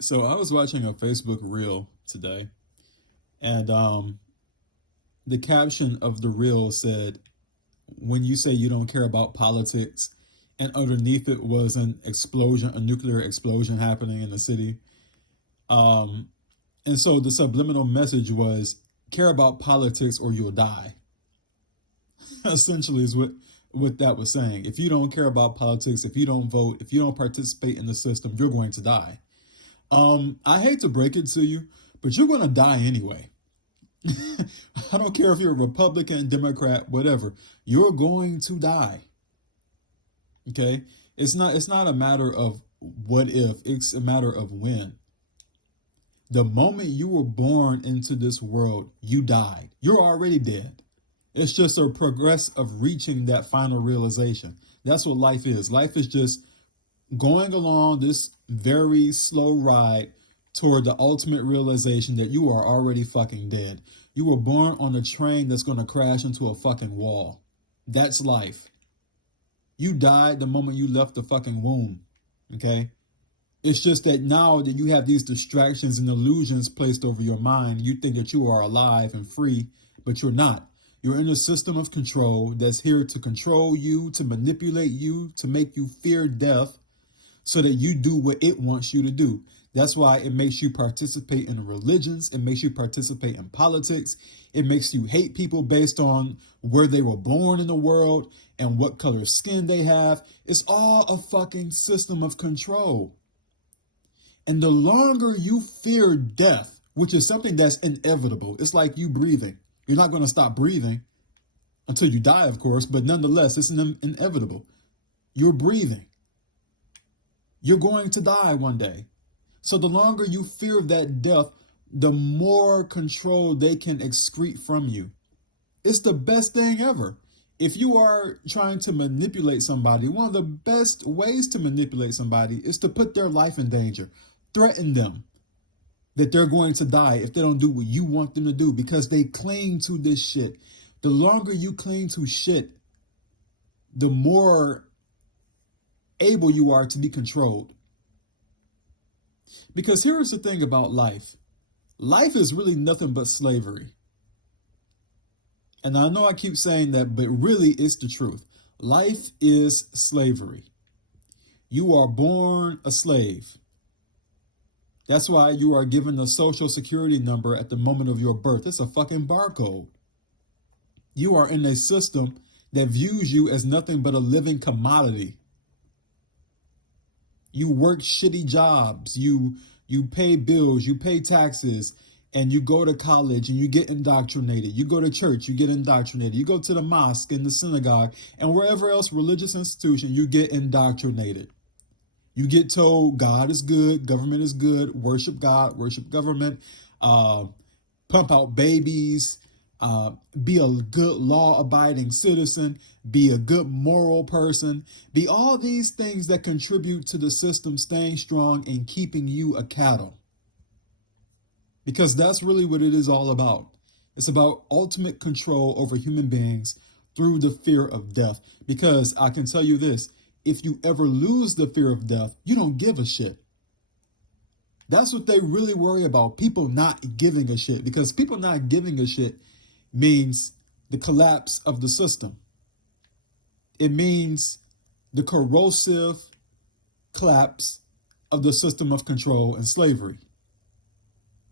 So I was watching a Facebook reel today, and the caption of the reel said, "When you say you don't care about politics," and underneath it was an explosion, a nuclear explosion happening in the city. Um, and so the subliminal message was, "Care about politics or you'll die." Essentially, is what that was saying. If you don't care about politics, if you don't vote, if you don't participate in the system, you're going to die. I hate to break it to you, but you're going to die anyway. I don't care if you're a Republican, Democrat, whatever. You're going to die. Okay? It's not a matter of what if, it's a matter of when. The moment you were born into this world, you died. You're already dead. It's just a progress of reaching that final realization. That's what life is. Life is just going along this very slow ride toward the ultimate realization that you are already fucking dead. You were born on a train that's going to crash into a fucking wall. That's life. You died the moment you left the fucking womb. Okay? It's just that now that you have these distractions and illusions placed over your mind, you think that you are alive and free, but you're not. You're in a system of control that's here to control you, to manipulate you, to make you fear death, so that you do what it wants you to do. That's why it makes you participate in religions. It makes you participate in politics. It makes you hate people based on where they were born in the world and what color skin they have. It's all a fucking system of control. And the longer you fear death, which is something that's inevitable, it's like you breathing. You're not going to stop breathing until you die, of course, but nonetheless, it's inevitable. You're breathing. You're going to die one day. So the longer you fear that death, the more control they can excrete from you. It's the best thing ever. If you are trying to manipulate somebody, one of the best ways to manipulate somebody is to put their life in danger. Threaten them that they're going to die if they don't do what you want them to do because they cling to this shit. The longer you cling to shit, the more able you are to be controlled. Because here's the thing about life. Life is really nothing but slavery. And I know I keep saying that, but really it's the truth. Life is slavery. You are born a slave. That's why you are given a social security number at the moment of your birth. It's a fucking barcode. You are in a system that views you as nothing but a living commodity. You work shitty jobs, you pay bills, you pay taxes, and you go to college and you get indoctrinated. You go to church, you get indoctrinated. You go to the mosque and the synagogue and wherever else religious institution, you get indoctrinated. You get told God is good, government is good, worship God, worship government, uh, pump out babies, be a good law abiding citizen, be a good moral person, be all these things that contribute to the system staying strong and keeping you a cattle. Because that's really what it is all about. It's about ultimate control over human beings through the fear of death. Because I can tell you this, if you ever lose the fear of death, you don't give a shit. That's what they really worry about, people not giving a shit. Because people not giving a shit means the collapse of the system. It means the corrosive collapse of the system of control and slavery.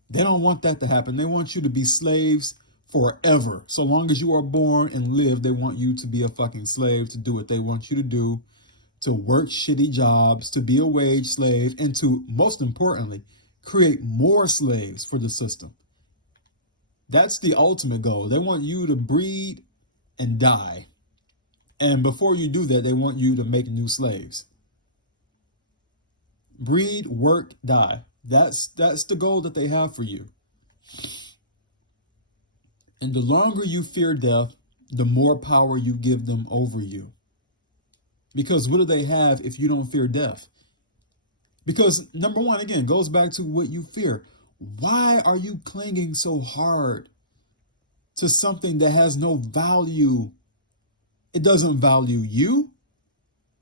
They don't want that to happen. They want you to be slaves forever. So long as you are born and live, they want you to be a fucking slave, to do what they want you to do, to work shitty jobs, to be a wage slave, and to, most importantly, create more slaves for the system. That's the ultimate goal. They want you to breed and die. And before you do that, they want you to make new slaves. Breed, work, die. That's the goal that they have for you. And the longer you fear death, the more power you give them over you. Because what do they have if you don't fear death? Because number one, again, goes back to what you fear. Why are you clinging so hard to something that has no value? It doesn't value you.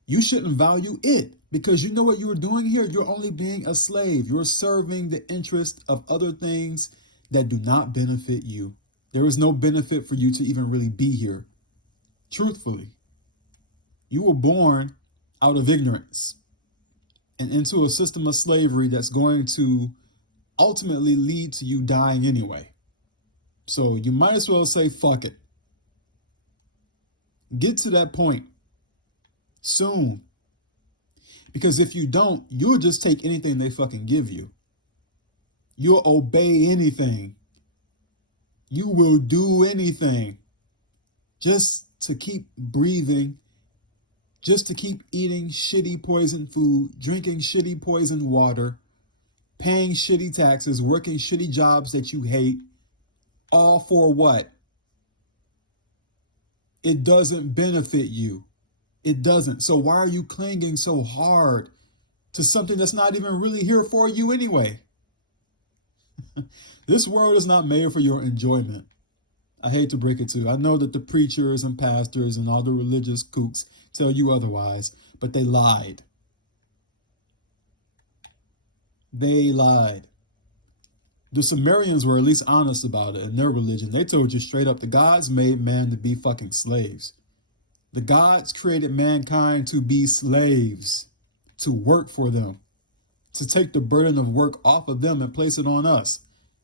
You shouldn't value it because you know what you are doing here? You're only being a slave. You're serving the interest of other things that do not benefit you. There is no benefit for you to even really be here. Truthfully, you were born out of ignorance and into a system of slavery that's going to ultimately lead to you dying anyway. So you might as well say, fuck it. Get to that point soon. Because if you don't, you'll just take anything they fucking give you. You'll obey anything. You will do anything just to keep breathing, just to keep eating shitty poison food, drinking shitty poison water, paying shitty taxes, working shitty jobs that you hate. All for what? It doesn't benefit you. It doesn't. So why are you clinging so hard to something that's not even really here for you anyway? This world is not made for your enjoyment. I hate to break it to you. I know that the preachers and pastors and all the religious kooks tell you otherwise, but they lied. They lied. The Sumerians were at least honest about it in their religion. They told you straight up the gods made man to be fucking slaves. The gods created mankind to be slaves, to work for them, to take the burden of work off of them and place it on us.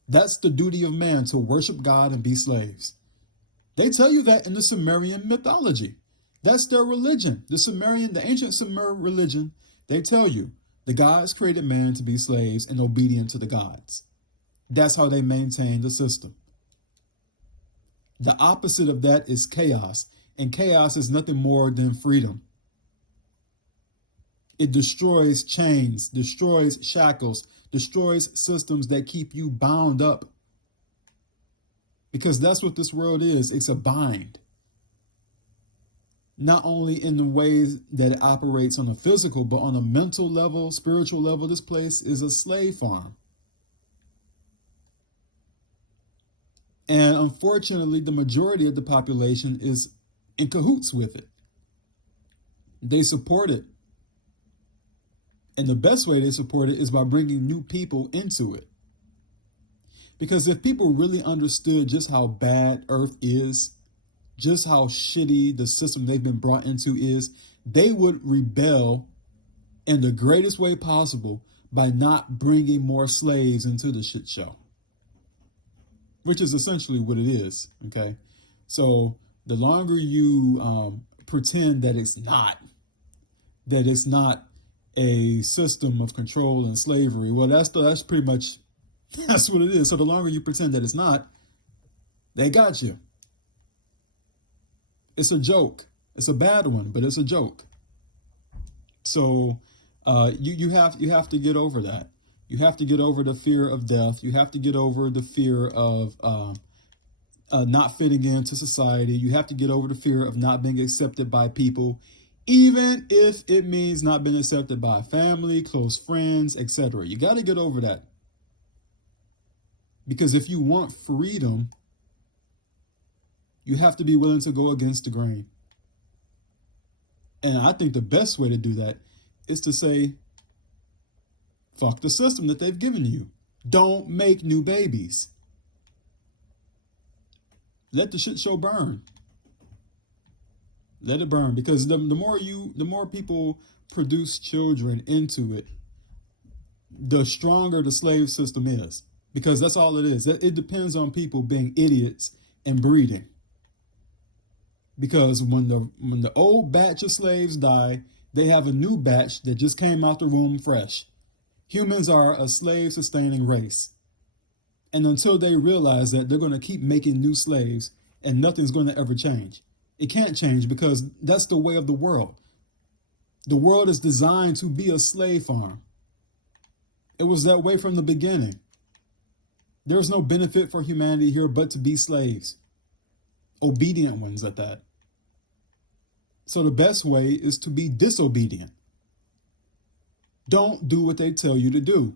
That's the duty of man, to worship God and be slaves. They tell you that in the Sumerian mythology. That's their religion. The ancient Sumerian religion, they tell you the gods created man to be slaves and obedient to the gods. That's how they maintain the system. The opposite of that is chaos, and chaos is nothing more than freedom. It destroys chains, destroys shackles, destroys systems that keep you bound up. Because that's what this world is. It's a bind. Not only in the ways that it operates on a physical, but on a mental level, spiritual level, this place is a slave farm. And unfortunately, the majority of the population is in cahoots with it. They support it. And the best way they support it is by bringing new people into it. Because if people really understood just how bad Earth is, just how shitty the system they've been brought into is, they would rebel in the greatest way possible by not bringing more slaves into the shit show. Which is essentially what it is, okay? So the longer you pretend that it's not a system of control and slavery, well, that's pretty much, that's what it is. So the longer you pretend that it's not, they got you. It's a joke. It's a bad one, but it's a joke. So you have to get over that. You have to get over the fear of death. You have to get over the fear of not fitting into society. You have to get over the fear of not being accepted by people, even if it means not being accepted by family, close friends, etc. You got to get over that. Because if you want freedom, you have to be willing to go against the grain. And I think the best way to do that is to say, fuck the system that they've given you. Don't make new babies. Let the shit show burn. Let it burn, because the more people produce children into it, the stronger the slave system is. Because that's all it is. It depends on people being idiots and breeding. Because when the old batch of slaves die, they have a new batch that just came out the womb fresh. Humans are a slave-sustaining race. And until they realize that, they're going to keep making new slaves and nothing's going to ever change. It can't change because that's the way of the world. The world is designed to be a slave farm. It was that way from the beginning. There's no benefit for humanity here but to be slaves. Obedient ones at that. So the best way is to be disobedient. Don't do what they tell you to do.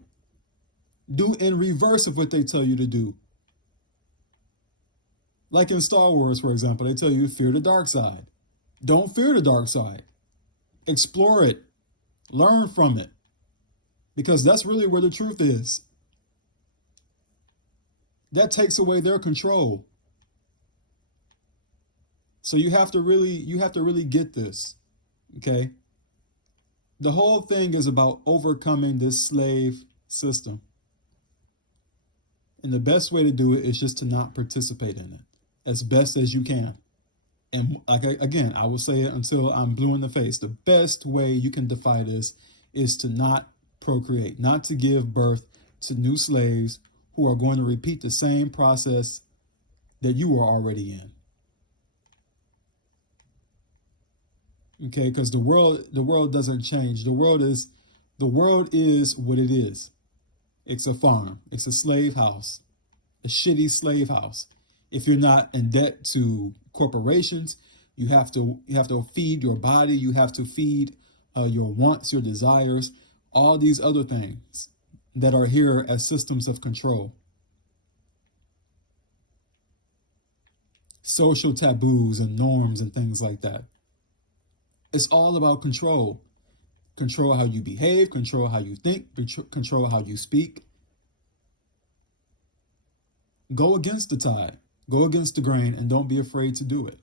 Do in reverse of what they tell you to do. Like in Star Wars, for example, they tell you to fear the dark side. Don't fear the dark side. Explore it, learn from it, because that's really where the truth is. That takes away their control. So you have to really get this, okay? The whole thing is about overcoming this slave system. And the best way to do it is just to not participate in it as best as you can. And again, I will say it until I'm blue in the face. The best way you can defy this is to not procreate, not to give birth to new slaves who are going to repeat the same process that you were already in. Okay, because the world doesn't change. The world is what it is. It's a farm. It's a slave house, a shitty slave house. If you're not in debt to corporations, you have to feed your body. You have to feed your wants, your desires, all these other things that are here as systems of control. Social taboos and norms and things like that. It's all about control. Control how you behave, control how you think, control how you speak. Go against the tide, go against the grain, and don't be afraid to do it.